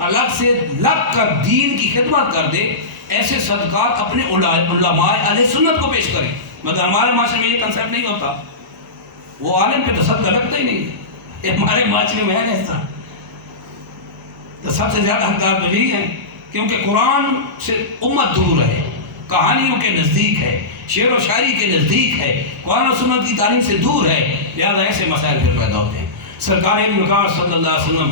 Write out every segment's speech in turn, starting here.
الگ سے لگ کر دین کی خدمت کر دے، ایسے صدقات اپنے علماء اہل سنت کو پیش کریں. مگر ہمارے معاشرے میں یہ کنسیپٹ نہیں ہوتا. وہ عالم پہ تو صدقہ لگتا ہی نہیں. ہمارے معاشرے میں ہے ایسا. تو سب سے زیادہ حقدار تو یہی ہے، کیونکہ قرآن سے امت دور ہے، کہانیوں کے نزدیک ہے، شعر و شاعری کے نزدیک ہے، قرآن و سنت کی تعلیم سے دور ہے. لہذا ایسے مسائل پھر پیدا ہوتے ہیں. سرکار وقار صلی اللہ علیہ وسلم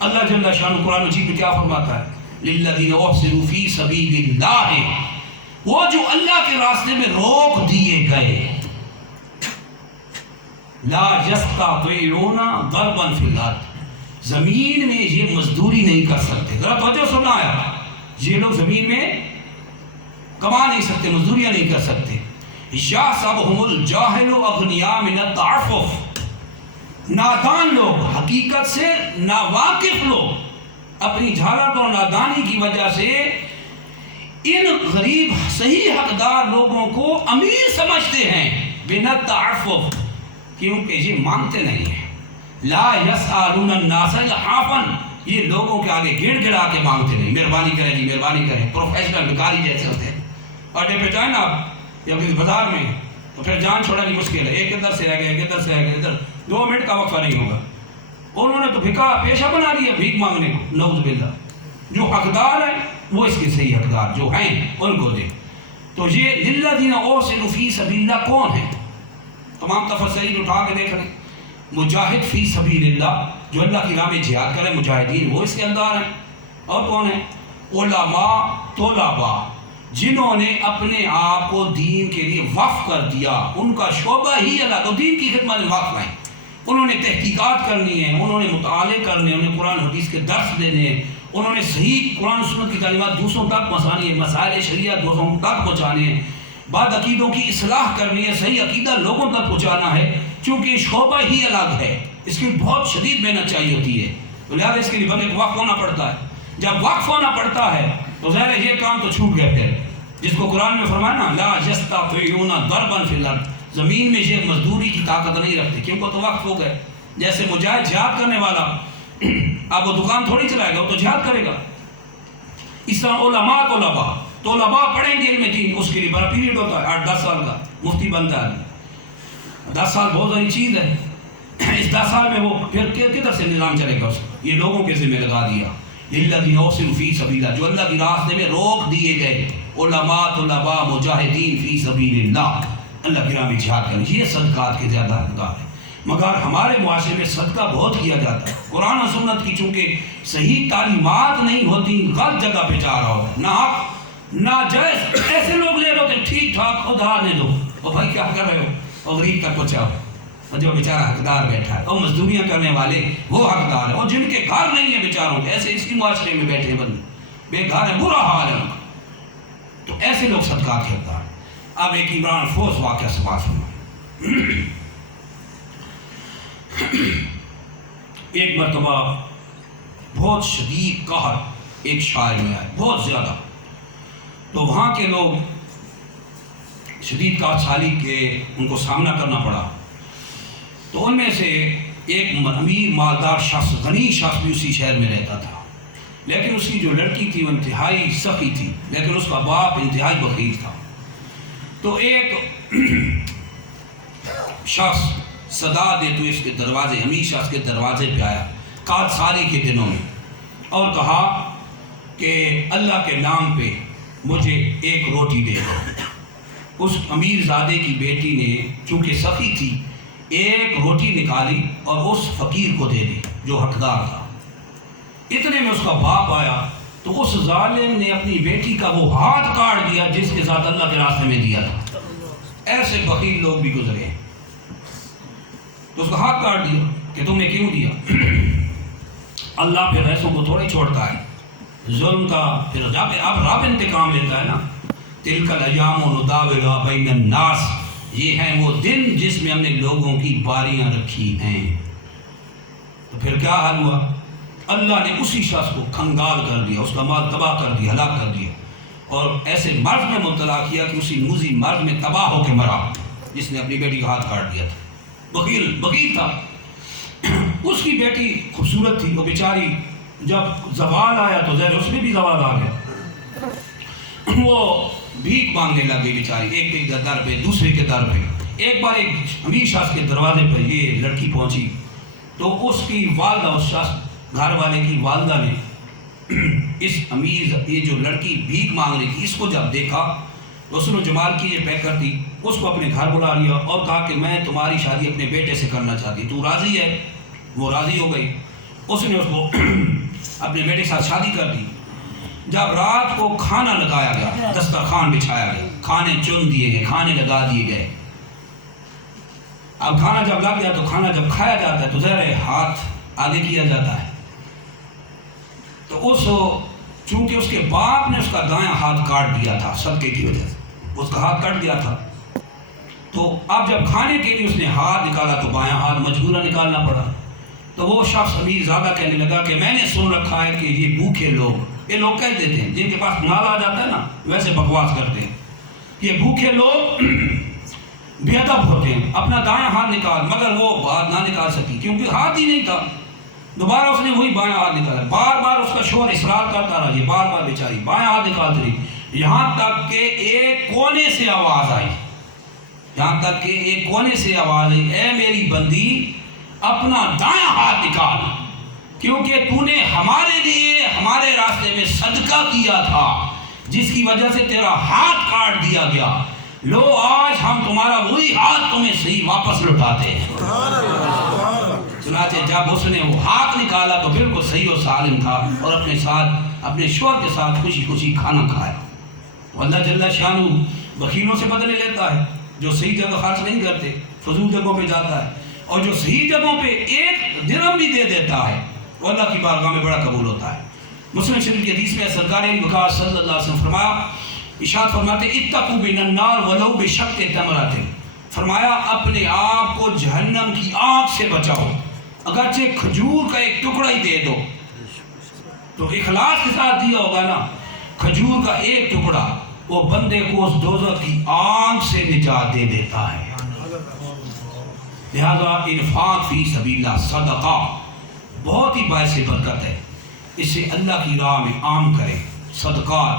اللہ جل شانہ قرآن مجید میں کیا فرماتا ہے؟ للذین احسنوا فی سبیل اللہ، وہ جو اللہ کے راستے میں روک دیے گئے، لا یستطیعون ضربا فی الارض، زمین میں یہ مزدوری نہیں کر سکتے. ذرا توجہ سننا ہے، یہ لوگ زمین میں کما نہیں سکتے، مزدوریاں نہیں کر سکتے. یحسبهم الجاہل اغنیاء من التعفف، نادان لوگ، حقیقت سے ناواقف لوگ اپنی جہالت اور نادانی کی وجہ سے ان غریب صحیح حقدار لوگوں کو امیر سمجھتے ہیں. من التعفف، کیونکہ یہ مانگتے نہیں ہیں. لا یسألون الناس الحافا، یہ لوگوں کے آگے گڑ گڑا کے مانگتے نہیں. مہربانی کریں جی، مہربانی کریں. پروفیشنل بھکاری جیسے ہوتے ہیں. اڈے پہ جائیں نا آپ یا کسی بازار میں، تو پھر جان چھوڑانی مشکل ہے. ایک ادھر سے آ گیا، ایک ادھر سے آ گیا، ادھر 2 منٹ کا وقفہ نہیں ہوگا. انہوں نے تو بھکا پیشہ بنا لیا بھیک مانگنے کو. نعوذ باللہ. جو حقدار ہیں وہ اس کے صحیح حقدار جو ہیں ان کو دیں. تو یہ للذین احسنوا فی سبیل اللہ کون ہیں؟ تمام تفسیر اٹھا کے دیکھ لیں. مجاہد فی سبیل اللہ، جو اللہ کی راہ میں جہاد کرے، مجاہدین وہ اس کے اندر ہیں. اور کون ہیں؟ علماء، طلباء، جنہوں نے اپنے آپ کو دین کے لیے وقف کر دیا. ان کا شعبہ ہی الگ، وہ دین کی خدمت میں وقف ہیں. انہوں نے تحقیقات کرنی ہے، انہوں نے مطالعے کرنے، انہوں نے قرآن حدیث کے درس دینے ہیں، انہوں نے صحیح قرآن و سنت کی تعلیمات دوسروں تک پہنچانی ہے، مسائل شریعت دوسروں تک پہنچانے ہیں، بعد عقیدوں کی اصلاح کرنی ہے، صحیح عقیدہ لوگوں تک پہنچانا ہے. چونکہ شعبہ ہی الگ ہے، اس کی بہت شدید محنت چاہیے ہوتی ہے. تو لہٰذا اس کے لیے بندے کو وقف ہونا پڑتا ہے. جب وقف ہونا پڑتا ہے تو ظاہر ہے یہ کام تو چھوٹ گئے. پھر جس کو قرآن میں فرمایا نا لا یستطیعون ضربا فی الارض، زمین میں یہ مزدوری کی طاقت نہیں رکھتے، کیونکہ تو وقف ہو گئے. جیسے مجاہد جہاد کرنے والا، اب وہ دکان تھوڑی چلائے گا، وہ تو جہاد کرے گا. اس طرح علماء، طلباء پڑھیں گے علم دین، اس کے لیے بڑا پیریڈ ہوتا ہے 8-10 سال کا. مفتی بنتا ہے 10 سال بہت بڑی چیز ہے. اس 10 سال میں وہ پھر کدھر سے نظام چلے گا؟ اس کو یہ لوگوں کے ذمہ لگا دیا. للذین احسنوا فی سبیل اللہ، جو اللہ کے راستے میں روک دیے گئے، علماء، طلباء، مجاہدین فی سبیل اللہ، اللہ کی راہ میں جہاد کریں. یہ صدقات کے زیادہ حقدار ہیں. مگر ہمارے معاشرے میں صدقہ بہت کیا جاتا ہے. قرآن و سنت کی چونکہ صحیح تعلیمات نہیں ہوتی، غلط جگہ پہ جا رہا ہوتا ہے، ناحق ناجائز ایسے لوگ لے رہے ہوتے ہیں. ٹھیک ٹھاک ادھار دے دو، اور بھائی کیا کر رہے ہو، اور غریب تک پہنچاؤ. اور جو بیچارہ حقدار بیٹھا ہے، اور مزدوریاں کرنے والے وہ حقدار ہیں، اور جن کے گھر نہیں ہے بیچاروں کے، ایسے اسی معاشرے میں بیٹھے بندے بے گھر ہیں، برا حال ہے ان کا. تو ایسے لوگ صدقات کے حقدار. اب ایک عمران فوز واقعہ سے بات سنو. ایک مرتبہ بہت شدید قہر ایک شہر میں آئے، بہت زیادہ. تو وہاں کے لوگ شدید قحط سالی کے ان کو سامنا کرنا پڑا. تو ان میں سے ایک امیر مالدار شخص، غنی شخص بھی اسی شہر میں رہتا تھا، لیکن اس کی جو لڑکی تھی وہ انتہائی سخی تھی، لیکن اس کا باپ انتہائی بخیل تھا. تو ایک شخص صدا دے تو اس کے دروازے، ہمیشہ اس کے دروازے پہ آیا قحط سالی کے دنوں میں، اور کہا کہ اللہ کے نام پہ مجھے ایک روٹی دے دو. اس امیر زادے کی بیٹی نے چونکہ سخی تھی، ایک روٹی نکالی اور اس فقیر کو دے دی جو حقدار تھا. اتنے میں اس کا باپ آیا تو اس ظالم نے اپنی بیٹی کا وہ ہاتھ کاٹ دیا جس کے ساتھ اللہ کے راستے میں دیا تھا. ایسے بخیل لوگ بھی گزرے ہیں. تو اس کا ہاتھ کاٹ دیا کہ تم نے کیوں دیا. اللہ پھر ایسوں کو تھوڑی چھوڑتا ہے، ظلم کا پھر اب رب انتقام لیتا ہے نا. تلک الایام نداولها بین الناس، یہ ہیں وہ دن جس میں ہم نے لوگوں کی باریاں رکھی ہیں. تو پھر کیا حال ہوا؟ اللہ نے اسی شخص کو کھنگال کر دیا، اس کا مال تباہ کر دیا، ہلاک کر دیا، اور ایسے مرض میں مبتلا کیا کہ اسی موذی مرض میں تباہ ہو کے مرا جس نے اپنی بیٹی کا ہاتھ کاٹ دیا تھا. بخیل تھا. اس کی بیٹی خوبصورت تھی، وہ بیچاری جب زوال آیا تو ظاہر اس میں بھی زوال آ گیا، وہ بھیک مانگنے لگ گئی بیچاری، ایک در پہ دوسرے کے در پہ۔ ایک بار ایک امیر شخص کے دروازے پر یہ لڑکی پہنچی تو اس کی والدہ، اس شخص گھر والے کی والدہ نے اس امیر، یہ جو لڑکی بھیک مانگ رہی تھی، اس کو جب دیکھا، حسن و جمال کی یہ پیکر تھی، اس کو اپنے گھر بلا لیا اور کہا کہ میں تمہاری شادی اپنے بیٹے سے کرنا چاہتی، تو راضی ہے؟ وہ راضی ہو گئی، اس نے اس کو اپنے بیٹے کے ساتھ شادی کر دی۔ جب رات کو کھانا لگایا گیا، دسترخوان بچھایا گیا، کھانے چن دیے گئے، کھانے لگا دیے گئے، اب کھانا جب لگ گیا تو کھانا جب کھایا جاتا ہے تو ظاہر ہاتھ آگے کیا جاتا ہے، تو چونکہ اس کے باپ نے اس کا دایاں ہاتھ کاٹ دیا تھا صدقے کی وجہ سے، اس کا ہاتھ کٹ گیا تھا، تو اب جب کھانے کے لیے اس نے ہاتھ نکالا تو بایاں ہاتھ مجبورا نکالنا پڑا۔ تو وہ شخص امیر زیادہ کہنے لگا کہ میں نے سن رکھا ہے کہ یہ بھوکے لوگ، یہ لوگ کہہ دیتے ہیں جن کے پاس مال آ جاتا ہے نا ویسے بکواس کرتے ہیں، یہ بھوکے لوگ بے ادب ہوتے ہیں، اپنا دایاں ہاتھ نکال، مگر وہ بات نہ نکال سکی کیونکہ ہاتھ ہی نہیں تھا۔ دوبارہ اس نے وہی بایاں ہاتھ نکالا، بار بار اس کا شوہر اصرار کرتا رہا، یہ بار بار بیچاری بایاں ہاتھ نکالتی رہی، یہاں تک کہ ایک کونے سے آواز آئی، اے میری بندی اپنا دایاں ہاتھ نکال، کیونکہ تو نے ہمارے لیے ہمارے راستے میں صدقہ کیا تھا جس کی وجہ سے تیرا ہاتھ کاٹ دیا گیا، لو آج ہم تمہارا وہی ہاتھ تمہیں صحیح واپس لوٹاتے ہیں۔ چنانچہ جب اس نے وہ ہاتھ نکالا تو بالکل صحیح و سالم تھا اور اپنے شوہر کے ساتھ خوشی خوشی کھانا کھایا۔ اللہ جل شانہ بخیلوں سے بدلے لیتا ہے، جو صحیح جگہ خرچ نہیں کرتے، فضول جگہوں پہ جاتا ہے، اور جو صحیح جگہوں پہ ایک درہم بھی دے دیتا ہے وہ اللہ کی بارگاہ میں بڑا قبول ہوتا ہے۔ مسلم شریف کی حدیث میں سرکار مقبول صلی اللہ علیہ وسلم فرمایا، ارشاد فرماتے اتقوا من النار ولو بشق تمرۃ، فرمایا اپنے آپ کو جہنم کی آگ سے بچاؤ، اگرچہ کھجور کا ایک ٹکڑا ہی دے دو، تو اخلاص کے ساتھ دیا ہوگا نا، کھجور کا ایک ٹکڑا وہ بندے کو اس دوزخ کی آگ سے نجات دے دیتا ہے۔ لہذا انفاق فی سبیل اللہ، صدقہ بہت ہی باعث برکت ہے، اسے اللہ کی راہ میں عام کرے۔ صدقات،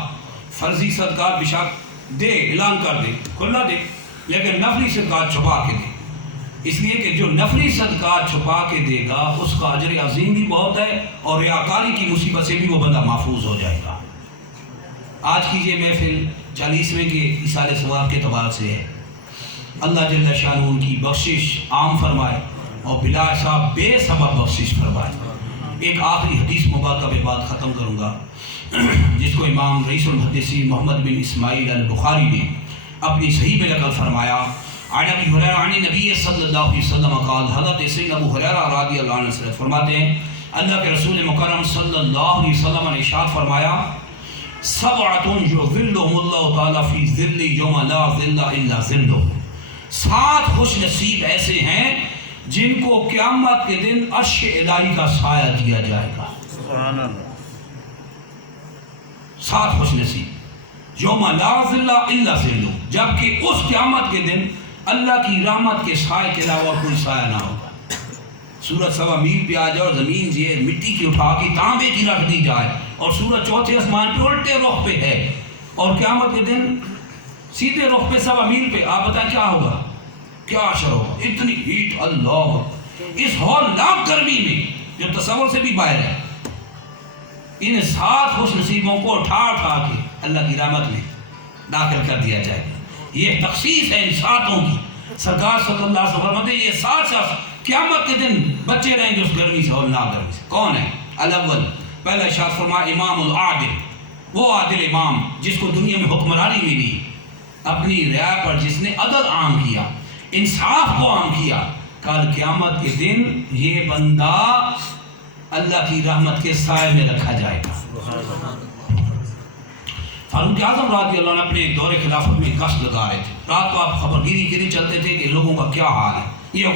فرضی صدقات بشک دے، اعلان کر دے، کھلا دے، لیکن نفلی صدقات چھپا کے دے، اس لیے کہ جو نفلی صدقات چھپا کے دے گا اس کا اجر عظیم بھی بہت ہے اور ریاکاری کی مصیبت سے بھی وہ بندہ محفوظ ہو جائے گا۔ آج کی یہ محفل 40ویں کے ایصال ثواب کے اعتبار سے ہے، اللہ جل شانہ ان کی بخشش عام فرمائے اور بلا حساب بے سبب بخشش فرمائے۔ ایک آخری حدیث مبارکہ پہ بات ختم کروں گا، جس کو امام رئیس المحدثین محمد بن اسماعیل البخاری نے اپنی صحیح میں نقل فرمایا، عن ابی ہریرہ عن نبی صلی اللہ علیہ وسلم قال، حضرت سیدنا ابو ہریرہ رضی اللہ عنہ سے فرماتے ہیں اللہ کے رسول مکرم صلی اللہ علیہ وسلم نے ارشاد فرمایا، سبعۃ یظلهم اللہ تعالی فی ظل یوم لا ظل الا ظلہ، 7 خوش نصیب ایسے ہیں جن کو قیامت کے دن عرش الہی کا سایہ دیا جائے گا۔ سبحان اللہ، 7 خوش نصیب، یوم لا ظل الا ظلہ، جبکہ اس قیامت کے دن اللہ کی رحمت کے سائے کے علاوہ کوئی سایہ نہ ہوگا۔ سورج 1.25 میل پہ آ جائے اور زمین یہ مٹی کی اٹھا کے تانبے کی رکھ دی جائے اور سورج چوتھے آسمان پہ الٹے رخ پہ ہے اور قیامت کے دن سیدھے رخ پہ 1.25 میل پہ، آپ بتائیں کیا ہوگا، کیا اثر ہوگا؟ اتنی ہیٹ، اللہ، اس ہولناک گرمی میں جو تصور سے بھی باہر ہے، ان 7 خوش نصیبوں کو اٹھا کے اللہ کی رحمت میں داخل کر دیا جائے گا۔ یہ تخصیص ہے ان 7 کی۔ سرکار صلی اللہ علیہ وسلم یہ 7 شخص قیامت کے دن بچے رہیں گے اس گرمی سے، ہولناک گرمی سے۔ کون ہے؟ الاول، پہلا ارشاد فرمایا امام العادل، وہ عادل امام جس کو دنیا میں حکمرانی ملی، اپنی رعایا پر جس نے عدل عام کیا، انصاف کو عام کیا، کل قیامت کے دن یہ بندہ اللہ کی رحمت کے سائے میں رکھا جائے گا۔ فاروق اعظم رضی اللہ عنہ اپنے دور خلافت میں گشت لگا رہے تھے، رات کو آپ خبرگیری کے لیے چلتے تھے کہ لوگوں کا کیا حال ہے۔ یہ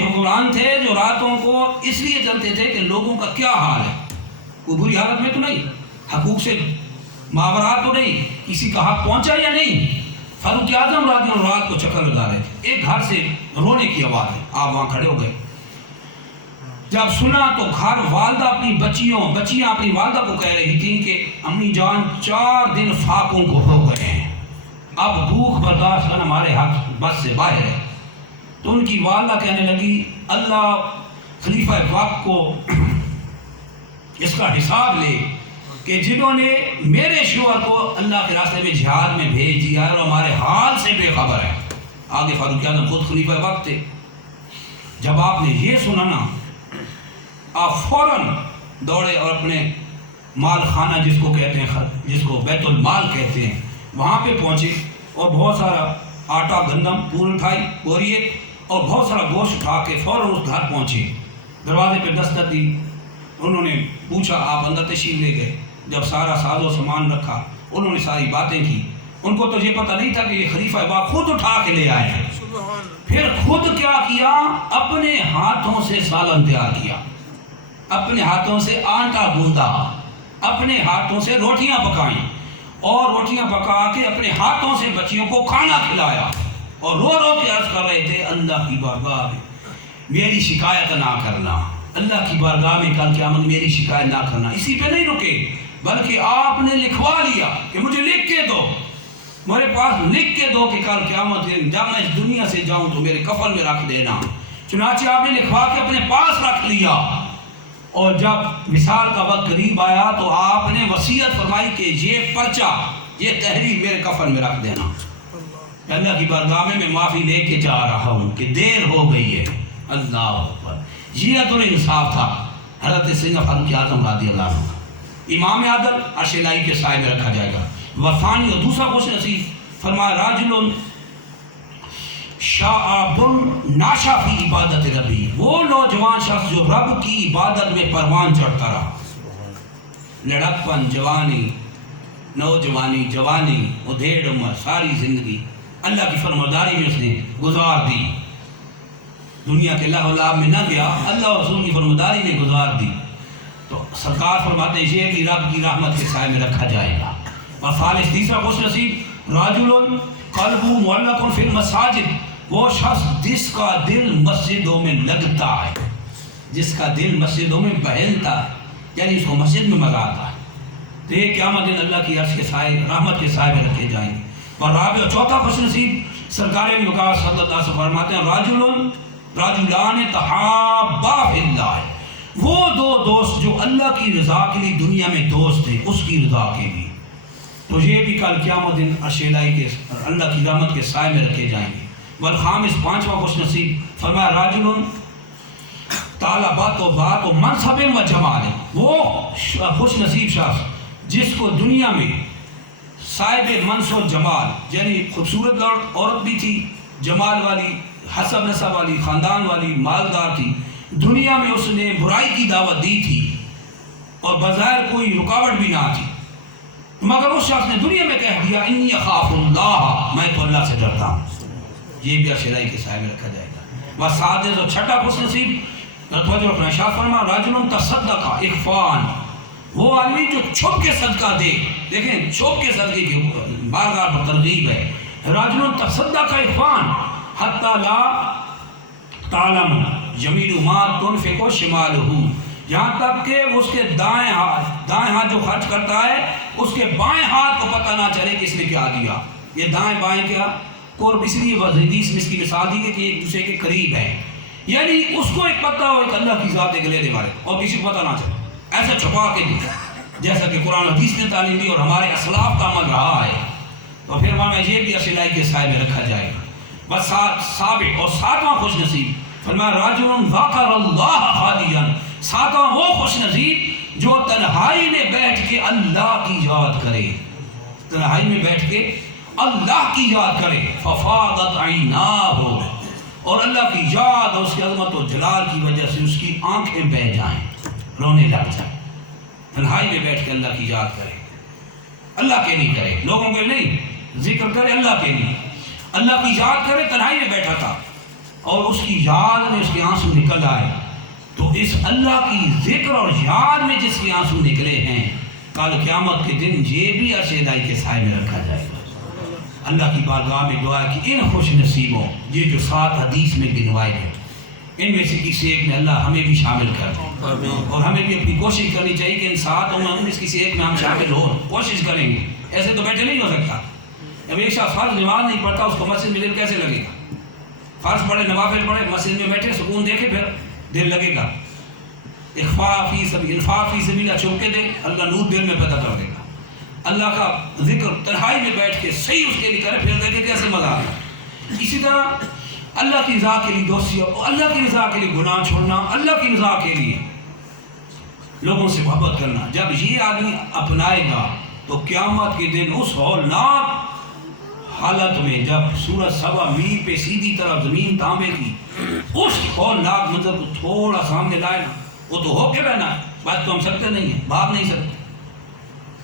حکمران تھے جو راتوں کو اس لیے چلتے تھے کہ لوگوں کا کیا حال ہے، کوئی بری حالت میں تو نہیں، حقوق سے ماورا تو نہیں، کسی کا حق پہنچا یا نہیں۔ فاروق اعظم رضی اللہ عنہ رات کو چکر لگا رہے تھے، ایک گھر سے رونے کی آواز ہے، آپ وہاں کھڑے ہو گئے۔ جب سنا تو گھر والدہ اپنی بچیاں اپنی والدہ کو کہہ رہی تھیں کہ امی جان 4 دن فاقوں کو ہو گئے ہیں، اب بھوک برداشت کرنا ہمارے حق بس سے باہر ہے۔ تو ان کی والدہ کہنے لگی اللہ خلیفہ وقت کو اس کا حساب لے کہ جنہوں نے میرے شوہر کو اللہ کے راستے میں جہاد میں بھیج دیا ہے اور ہمارے حال سے بے خبر ہے۔ آگے فاروق اعظم خود خلیفہ وقت تھے۔ جب آپ نے یہ سنا نا، آپ فوراً دوڑے اور اپنے مال خانہ جس کو کہتے ہیں، جس کو بیت المال کہتے ہیں، وہاں پہ پہنچے اور بہت سارا آٹا گندم پور اٹھائی بوریت اور بہت سارا گوشت اٹھا کے فوراً اس گھر پہنچے۔ دروازے پہ دستک دی، انہوں نے پوچھا، آپ اندر تشریف لے گئے۔ جب سارا ساز و سامان رکھا، انہوں نے ساری باتیں کی۔ ان کو تو یہ پتہ نہیں تھا کہ یہ خلیفہ واہ خود اٹھا کے لے آئے ہیں۔ پھر خود کیا کیا، اپنے ہاتھوں سے سالن تیار کیا، اپنے ہاتھوں سے آٹا گوندا، اپنے ہاتھوں سے روٹیاں پکائیں اور روٹیاں پکا کے اپنے ہاتھوں سے بچیوں کو کھانا کھلایا اور رو رو کے عرض کر رہے تھے اللہ کی بارگاہ میں میری شکایت نہ کرنا، اللہ کی بارگاہ میں کل قیامت میری شکایت نہ کرنا۔ اسی پہ نہیں رکے بلکہ آپ نے لکھوا لیا کہ مجھے لکھ کے دو، میرے پاس لکھ کے دو کہ کل قیامت دن جب میں اس دنیا سے جاؤں تو میرے کفن میں رکھ دینا۔ چنانچہ آپ نے لکھوا کے اپنے پاس رکھ لیا، اور جب وصال کا وقت قریب آیا تو آپ نے وصیت فرمائی کہ یہ پرچہ، یہ تحریر میرے کفن میں رکھ دینا۔ اللہ کی بارگاہ میں معافی لے کے جا رہا ہوں کہ دیر ہو گئی ہے۔ اللہ اکبر، یہ عدل انصاف تھا حضرت سیدنا فاروق اعظم رضی اللہ عنہ۔ امام عادل عرش الہی کے سائے میں رکھا جائے گا۔ وفانی اور دوسرا خوش نصیب فرمایا راجل شعب ناشا فی عبادت ربی، وہ نوجوان شخص جو رب کی عبادت میں پروان چڑھتا رہا۔ لڑکپن، جوانی، نوجوانی، جوانی، ادھیڑ عمر، ساری زندگی اللہ کی فرمانبرداری میں اس نے گزار دی، دنیا کے لہو لعب میں نہ گیا، اللہ اور رسول کی فرمانبرداری میں گزار دی۔ تو سرکار فرماتے ہیں یہ بھی رب کی رحمت کے سائے میں رکھا جائے گا۔ اور ثالث تیسرا خوش نصیب راجل قلب معلق فی المساجد، وہ شخص جس کا دل مسجدوں میں لگتا ہے، جس کا دل مسجدوں میں بہلتا ہے، یعنی اس کو مسجد میں مزہ آتا ہے، تو یہ قیامت دن اللہ کی عرش کے سائے، رحمت کے سائے میں رکھے جائیں گے۔ اور رابع اور چوتھا خوش نصیب سرکار مقام صلی اللہ علیہ وسلم فرماتے ہیں راجلان تحابا فی اللہ، وہ دو دوست جو اللہ کی رضا کے لیے دنیا میں دوست تھے، اس کی رضا کے لیے، تو یہ بھی کل قیامت دن عرش الہی کے اللہ کی رحمت کے سائے میں رکھے جائیں گے۔ والخامس پانچواں خوش نصیب فرمایا راجل طالبات و بات و منصب و جمال، وہ خوش نصیب شخص جس کو دنیا میں صاحب منصب و جمال، یعنی خوبصورت عورت بھی تھی، جمال والی، حسب نسب والی، خاندان والی، مالدار تھی، دنیا میں اس نے برائی کی دعوت دی تھی اور بظاہر کوئی رکاوٹ بھی نہ تھی، مگر اس شخص نے دنیا میں کہہ دیا انی اخاف اللہ، میں تو اللہ سے ڈرتا ہوں، یہ بھی عرش الہی کے سائے میں رکھا جائے گا۔ وسادس اور چھٹا خوش نصیب توجہ رکھنا، شاہ فرما راجل تصدق اخفان، وہ آدمی جو چھپ کے صدقہ دے، دیکھیں چھپ کے صدقے کی بارگاہ پر ترغیب ہے۔ راجل تصدق اخفان حتی لا تعلم یمینہ ما تنفق شمالہ، یہاں تک کہ اس کے دائیں ہاتھ جو خرچ کرتا ہے اس کے بائیں ہاتھ کو پتہ نہ چلے کہ اس نے کیا دیا۔ یہ دائیں بائیں کیا قرب، اس لیے حدیث میں اس کی مثال دی ہے کہ ایک دوسرے کے قریب ہے، یعنی اس کو ایک پتہ ہو ایک اللہ کی ذات گلے دے والے اور کسی کو پتہ نہ چلے، ایسا چھپا کے دیا جیسا کہ قرآن حدیث نے تعلیم دی اور ہمارے اسلاف کا عمل رہا ہے۔ تو پھر ہمیں یہ بھی عرش الہی کے سائے میں رکھا جائے گا۔ بس سابق اور ساتواں خوش نصیب فرمایا راجل ذکر اللہ خالیا، ساتواں وہ خوش نصیب جو تنہائی میں بیٹھ کے اللہ کی یاد کرے، تنہائی میں بیٹھ کے اللہ کی یاد کرے، ففاضت عیناہ، اور اللہ کی یاد اور اس کی عظمت و جلال کی وجہ سے اس کی آنکھیں بہہ جائیں، رونے لگ جائیں، تنہائی میں بیٹھ کے اللہ کی یاد کرے، اللہ کے نہیں کرے، لوگوں کے نہیں ذکر کرے، اللہ کے نہیں، اللہ کی یاد کرے، تنہائی میں بیٹھا تھا اور اس کی یاد میں اس کے آنسو نکل آئے، تو اس اللہ کی ذکر اور یاد میں جس کے آنسو نکلے ہیں کل قیامت کے دن یہ بھی عرش الہی کے سائے میں رکھا جائے گا۔ اللہ کی بارگاہ میں دعا ہے کہ ان خوش نصیبوں، یہ جو 7 حدیث میں گنوائے ہیں، ان میں سے کسی ایک میں اللہ ہمیں بھی شامل کر دے، اور ہمیں بھی اپنی کوشش کرنی چاہیے کہ ان 7 میں 19 کسی ایک میں ہم شامل ہو، کوشش کریں گے، ایسے تو بیٹھے نہیں ہو سکتا۔ ہمیشہ فرض نماز نہیں پڑھتا، اس کو مسجد میں دل کیسے لگے گا؟ فرض پڑھے، نوافل پڑھے، مسجد میں بیٹھے سکون دیکھے، پھر دل لگے گا۔ انفاق فی سبیل اللہ چھوڑ کے دے، اللہ نور دل میں پیدا کر دے گا۔ اللہ کا ذکر تنہائی میں بیٹھ کے صحیح اس کے لیے کرے، پھر دیکھے کیسے مزہ آ گیا۔ اسی طرح اللہ کی رضا کے لیے دوستی، اور اللہ کی رضا کے لیے گناہ چھوڑنا، اللہ کی رضا کے لیے لوگوں سے محبت کرنا، جب یہ آدمی اپنائے گا تو قیامت کے دن اس ہولناک حالت میں جب سورج سوا میل پہ سیدھی طرف زمین تانبے کی، اس ہولناک منظر کو تھوڑا سامنے لائے نا، وہ تو ہو کے رہنا ہے، بات تو ہم سکتے نہیں ہیں، بھاگ نہیں سکتے،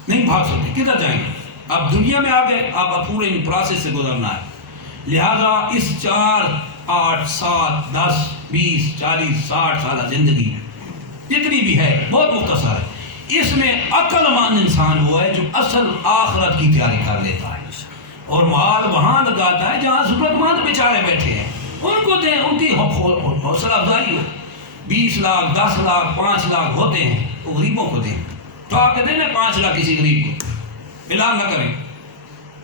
نہیں بھاگ سکتے، کدھر جائیں گے؟ اب دنیا میں آ گئے، آپ پورے ان پروسیس سے گزرنا ہے۔ لہذا اس 4 8 7 10 20 40 60 سالہ زندگی جتنی بھی ہے بہت مختصر ہے، اس میں عقل مند انسان وہ ہے جو اصل آخرت کی تیاری کر لیتا ہے، اور مال وہاں لگاتا ہے جہاں ضرورت مند بیچارے بیٹھے ہیں، ان کو دیں، ان کی حوصلہ افزائی ہو۔ 20 لاکھ 10 لاکھ 5 لاکھ ہوتے ہیں، وہ غریبوں کو دیں، تو آ کے دیں نا 5 لاکھ کسی غریب کو، اعلان نہ کریں،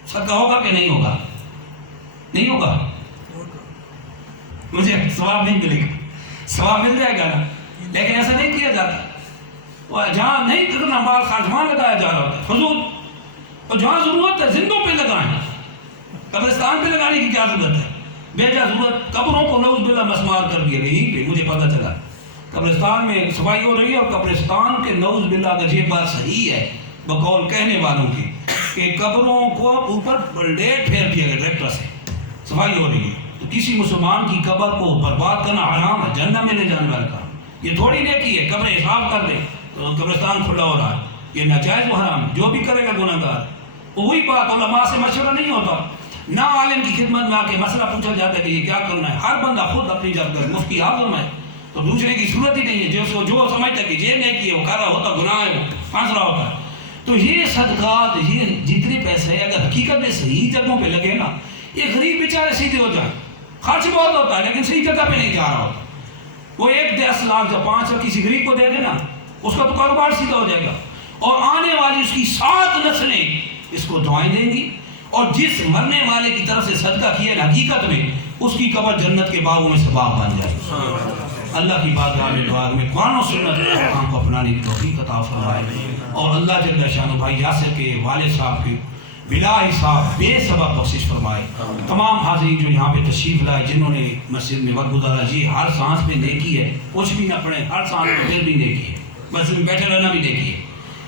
صدقہ ہوگا کہ نہیں ہوگا؟ نہیں ہوگا، مجھے ثواب نہیں ملے گا، ثواب مل جائے گا نا، لیکن ایسا نہیں کیا جاتا، جہاں نہیں کرنا مال خرچ وہاں لگایا جا رہا ہوتا ہے فضول، اور جہاں ضرورت ہے زندوں پہ لگائیں، قبرستان پہ لگانے کی کیا ضرورت ہے؟ بے جا ضرورت قبروں کو نعوذ باللہ مسمار کر دیا گیا، یہیں پہ مجھے پتہ چلا قبرستان میں صفائی ہو رہی ہے، اور قبرستان کے نعوذ باللہ اگر یہ بات صحیح ہے بقول کہنے والوں کی کہ قبروں کو اوپر بلڈیٹ پھیر دیا گیا ٹریکٹر سے، صفائی ہو رہی ہے، تو کسی مسلمان کی قبر کو برباد کرنا حرام ہے، جہنم میں لے جانے والا کام، یہ تھوڑی نیکی ہے قبر حساب کر لے تو قبرستان کھلا ہو رہا ہے، یہ ناجائز و حرام، جو بھی کرے گا گناہ گار۔ وہی بات علماء سے مشورہ نہیں ہوتا، نہ عالم کی خدمت میں آ کے مسئلہ پوچھا جاتا ہے کہ یہ کیا کرنا ہے، ہر بندہ خود اپنی جب کر، مفتی اعظم ہے تو دوسرے کی صورت ہی نہیں ہے، جو سمجھتا ہے کہ یہ نیکی ہے وہ کر رہا ہوتا، گناہ ہے وہ پھنس رہا ہوتا ہے۔ تو یہ صدقات، یہ جتنے پیسے اگر حقیقت میں صحیح جگہوں پہ لگے نا، یہ غریب بیچارے سیدھے ہو جائیں، خرچ بہت ہوتا ہے لیکن صحیح جگہ پہ نہیں جا رہا ہوتا، وہ 1 10 لاکھ یا 5 لاکھ کسی غریب کو دے دے نا، اس کا تو کاروبار سیدھا ہو جائے گا، اور آنے والی اس کی 7 نسلیں اس کو دعائیں دیں گی، اور جس مرنے والے کی طرف سے صدقہ کیا ہے حقیقت میں اس کی قبر جنت کے باغوں میں سے باغ بن جائے گی۔ اللہ کی بارگاہ میں دعا میں قرآن و سنت کے احکام کو اپنانے کی توفیق عطا فرمائے، اور اللہ جل شانہ بھائی یاسر کے والد صاحب کے بلا حساب بے سبب بخشش فرمائے۔ تمام حاضرین جو یہاں پہ تشریف لائے، جنہوں نے مسجد میں وقت گزارا، جی ہر سانس میں نیکی ہے، کچھ بھی نہ پڑے، ہر سانس میں دل بھی نیکی ہے، مسجد میں بیٹھے رہنا بھی نیکی ہے،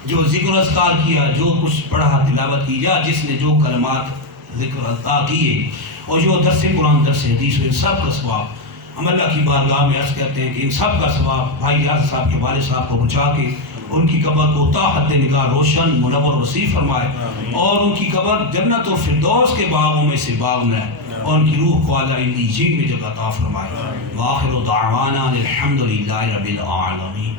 جو ذکر و اذکار کیا، جو کچھ پڑھا تلاوت کی، یا جس نے جو کلمات ذکر و اذکار کیے، اور جو درس قرآن درس حدیث ہوئے، سب کا ثواب ہم اللہ کی بارگاہ میں عرض کرتے ہیں کہ ان سب کا ثواب بھائی یاسر صاحب کے والد صاحب کو بچا کے ان کی قبر کو تا حد نگاہ روشن منور وسیع فرمائے، اور ان کی قبر جنت و فردوس کے باغوں میں سے باغ میں، اور ان کی روح کو اعلیٰ علیین میں جگہ عطا فرمائے۔ وآخر دعوانا الحمدللہ رب العالمین۔